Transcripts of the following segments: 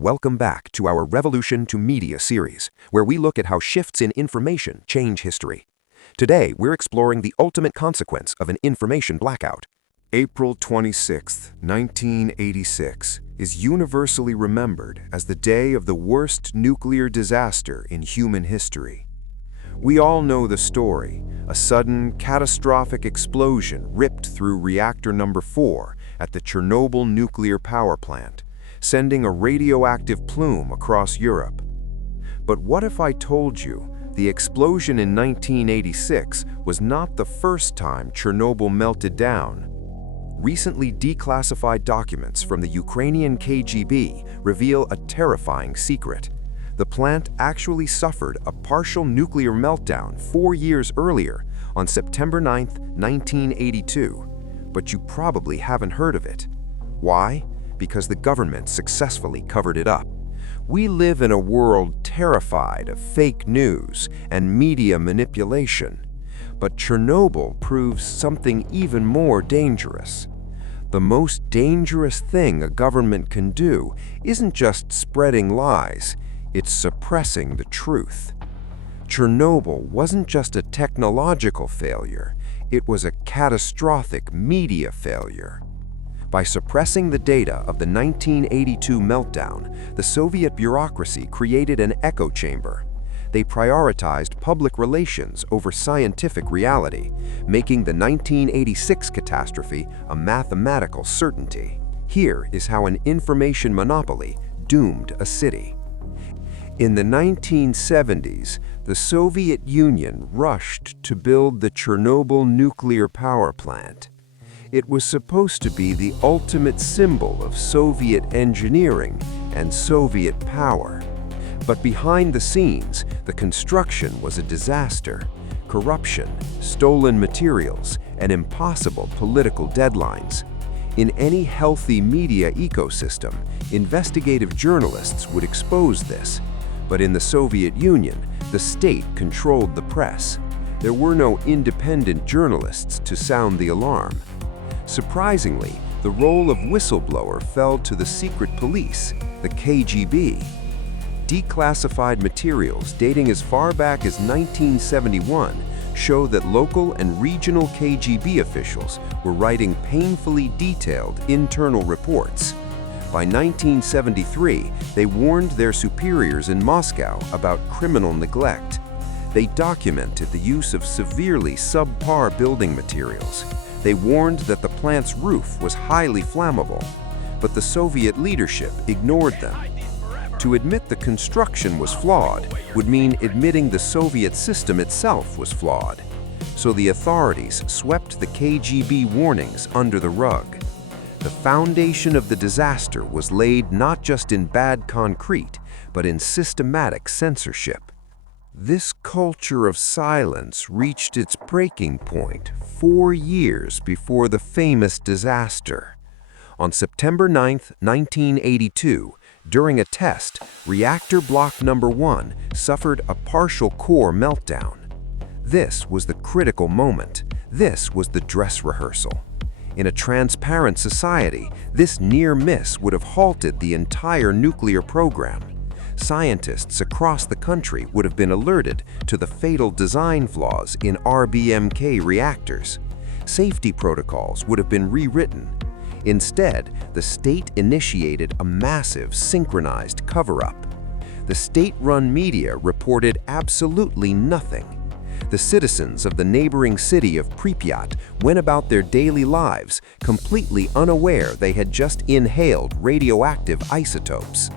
Welcome back to our Revolution to Media series, where we look at how shifts in information change history. Today, we're exploring the ultimate consequence of an information blackout. April 26, 1986, is universally remembered as the day of the worst nuclear disaster in human history. We all know the story. A sudden, catastrophic explosion ripped through reactor number 4 at the Chernobyl nuclear power plant, sending a radioactive plume across Europe. But what if I told you the explosion in 1986 was not the first time Chernobyl melted down? Recently declassified documents from the Ukrainian KGB reveal a terrifying secret. The plant actually suffered a partial nuclear meltdown 4 years earlier, on September 9, 1982. But you probably haven't heard of it. Why? Because the government successfully covered it up. We live in a world terrified of fake news and media manipulation. But Chernobyl proves something even more dangerous. The most dangerous thing a government can do isn't just spreading lies, it's suppressing the truth. Chernobyl wasn't just a technological failure, it was a catastrophic media failure. By suppressing the data of the 1982 meltdown, the Soviet bureaucracy created an echo chamber. They prioritized public relations over scientific reality, making the 1986 catastrophe a mathematical certainty. Here is how an information monopoly doomed a city. In the 1970s, the Soviet Union rushed to build the Chernobyl nuclear power plant. It was supposed to be the ultimate symbol of Soviet engineering and Soviet power. But behind the scenes, the construction was a disaster. Corruption, stolen materials, and impossible political deadlines. In any healthy media ecosystem, investigative journalists would expose this. But in the Soviet Union, the state controlled the press. There were no independent journalists to sound the alarm. Surprisingly, the role of whistleblower fell to the secret police, the KGB. Declassified materials dating as far back as 1971 show that local and regional KGB officials were writing painfully detailed internal reports. By 1973, they warned their superiors in Moscow about criminal neglect. They documented the use of severely subpar building materials. They warned that the plant's roof was highly flammable, but the Soviet leadership ignored them. To admit the construction was flawed would mean admitting the Soviet system itself was flawed. So the authorities swept the KGB warnings under the rug. The foundation of the disaster was laid not just in bad concrete, but in systematic censorship. This culture of silence reached its breaking point 4 years before the famous disaster. On September 9, 1982, during a test, reactor block number 1 suffered a partial core meltdown. This was the critical moment. This was the dress rehearsal. In a transparent society, this near miss would have halted the entire nuclear program. Scientists across the country would have been alerted to the fatal design flaws in RBMK reactors. Safety protocols would have been rewritten. Instead, the state initiated a massive synchronized cover-up. The state-run media reported absolutely nothing. The citizens of the neighboring city of Pripyat went about their daily lives completely unaware they had just inhaled radioactive isotopes.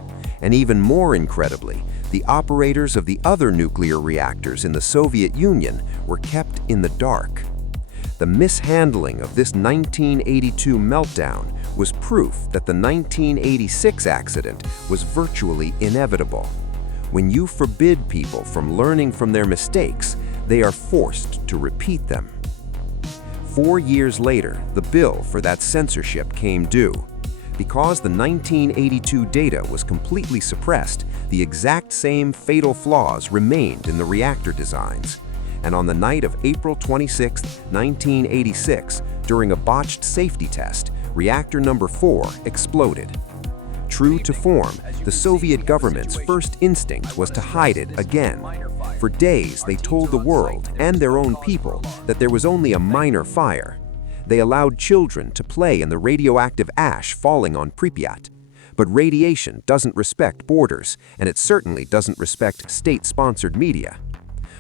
And even more incredibly, the operators of the other nuclear reactors in the Soviet Union were kept in the dark. The mishandling of this 1982 meltdown was proof that the 1986 accident was virtually inevitable. When you forbid people from learning from their mistakes, they are forced to repeat them. 4 years later, the bill for that censorship came due. Because the 1982 data was completely suppressed, the exact same fatal flaws remained in the reactor designs. And on the night of April 26, 1986, during a botched safety test, reactor number 4 exploded. True to form, the Soviet government's first instinct was to hide it again. For days, they told the world and their own people that there was only a minor fire. They allowed children to play in the radioactive ash falling on Pripyat. But radiation doesn't respect borders, and it certainly doesn't respect state-sponsored media.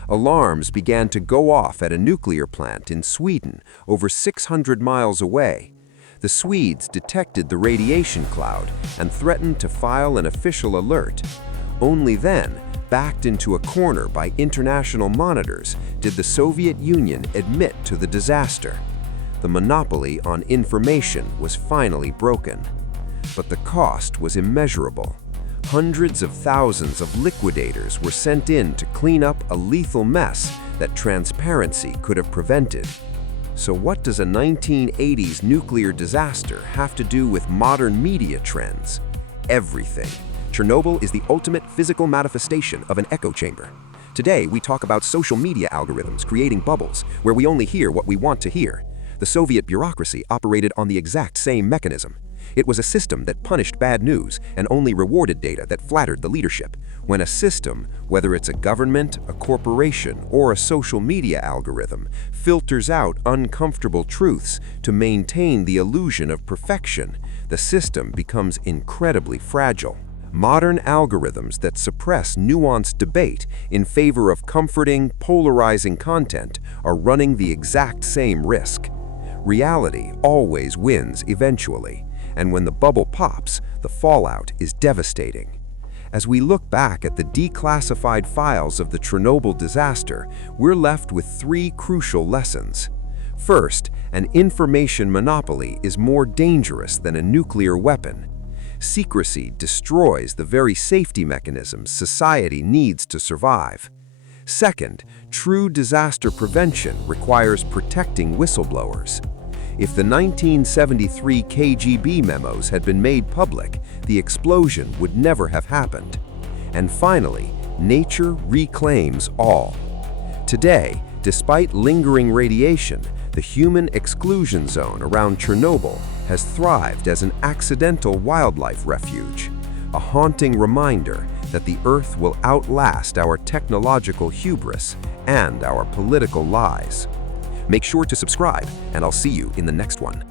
Alarms began to go off at a nuclear plant in Sweden, over 600 miles away. The Swedes detected the radiation cloud and threatened to file an official alert. Only then, backed into a corner by international monitors, did the Soviet Union admit to the disaster. The monopoly on information was finally broken. But the cost was immeasurable. Hundreds of thousands of liquidators were sent in to clean up a lethal mess that transparency could have prevented. So what does a 1980s nuclear disaster have to do with modern media trends? Everything. Chernobyl is the ultimate physical manifestation of an echo chamber. Today, we talk about social media algorithms creating bubbles where we only hear what we want to hear. The Soviet bureaucracy operated on the exact same mechanism. It was a system that punished bad news and only rewarded data that flattered the leadership. When a system, whether it's a government, a corporation, or a social media algorithm, filters out uncomfortable truths to maintain the illusion of perfection, the system becomes incredibly fragile. Modern algorithms that suppress nuanced debate in favor of comforting, polarizing content are running the exact same risk. Reality always wins eventually. And when the bubble pops, the fallout is devastating. As we look back at the declassified files of the Chernobyl disaster, we're left with three crucial lessons. First, an information monopoly is more dangerous than a nuclear weapon. Secrecy destroys the very safety mechanisms society needs to survive. Second, true disaster prevention requires protecting whistleblowers. If the 1973 KGB memos had been made public, the explosion would never have happened. And finally, nature reclaims all. Today, despite lingering radiation, the human exclusion zone around Chernobyl has thrived as an accidental wildlife refuge, a haunting reminder that the Earth will outlast our technological hubris and our political lies. Make sure to subscribe, and I'll see you in the next one.